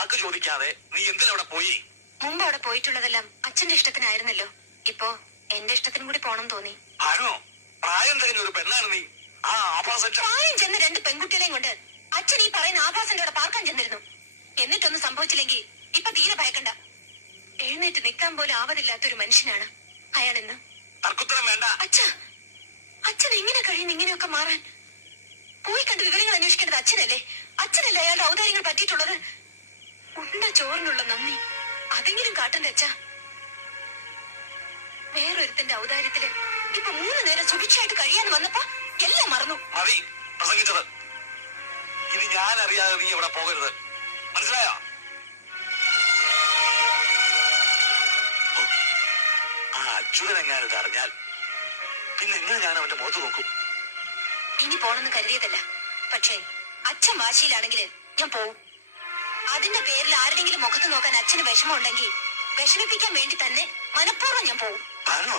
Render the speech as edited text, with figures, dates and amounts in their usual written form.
വാക്ക് ചോദിക്കാതെ നീ എന്തിനവിടെ പോയി? മുമ്പ് അവിടെ പോയിട്ടുള്ളതെല്ലാം അച്ഛന്റെ ഇഷ്ടത്തിനായിരുന്നല്ലോ. ഇപ്പോ എന്റെ ഇഷ്ടത്തിനും കൂടി പോണം തോന്നി. ആണോ? പ്രായം തികഞ്ഞ ഒരു പെണ്ണാണ് നീ. ആ ആഭാസൻ പ്രായം ചെന്ന രണ്ട് പെൺകുട്ടികളെയും കൊണ്ട് അച്ഛൻ ഈ പറയുന്ന ആഭാസന്റെ അവിടെ പാർക്കാൻ ചെന്നിരുന്നു. എന്നിട്ടൊന്നും സംഭവിച്ചില്ലെങ്കിൽ ഇപ്പൊ തീരെ ഭയക്കണ്ട. എഴുന്നേറ്റ് നിൽക്കാൻ പോലും ആവതില്ലാത്തൊരു മനുഷ്യനാണ് അയാളെന്ന്. തർക്കുത്തരം വേണ്ട. അച്ഛൻ എങ്ങനെ കഴിയുന്നു ഇങ്ങനെയൊക്കെ മാറാൻ? പോയി കണ്ട് വിവരങ്ങൾ അന്വേഷിക്കേണ്ടത് അച്ഛനല്ലേ? അച്ഛനല്ലേ അയാളുടെ ഔദാര്യങ്ങൾ പറ്റിയിട്ടുള്ളത്? ഉണ്ട ചോറിനുള്ള നന്ദി അതെങ്കിലും കാട്ടണ്ടേ അച്ഛ? വേറൊരുത്തിന്റെ ഔദാര്യത്തില് ഇപ്പൊ 3 നേരം സുഭിക്ഷയായിട്ട് കഴിയാൻ വന്നപ്പോ എല്ലാം മറന്നു. മതി പ്രസംഗിച്ചത്. ഇനി ഞാൻ അറിയാതെ നീ ഇവിടെ പോകരുത്, മനസ്സിലായോ? ആ അച്യുതനെങ്ങാനിത് അറിഞ്ഞാൽ പിന്നെ എങ്ങനെ ഞാൻ അവന്റെ മുഖത്ത് നോക്കും? ഇനി പോണെന്ന് കരുതിയതല്ല, പക്ഷേ അച്ഛൻ വാശിയിലാണെങ്കിൽ ഞാൻ പോവും. അതിന്റെ പേരിൽ ആരുടെങ്കിലും മുഖത്ത് നോക്കാൻ അച്ഛന് വിഷമം ഉണ്ടെങ്കിൽ വിഷമിപ്പിക്കാൻ വേണ്ടി തന്നെ മനഃപൂർവ്വം ഞാൻ പോവും. ആണോ?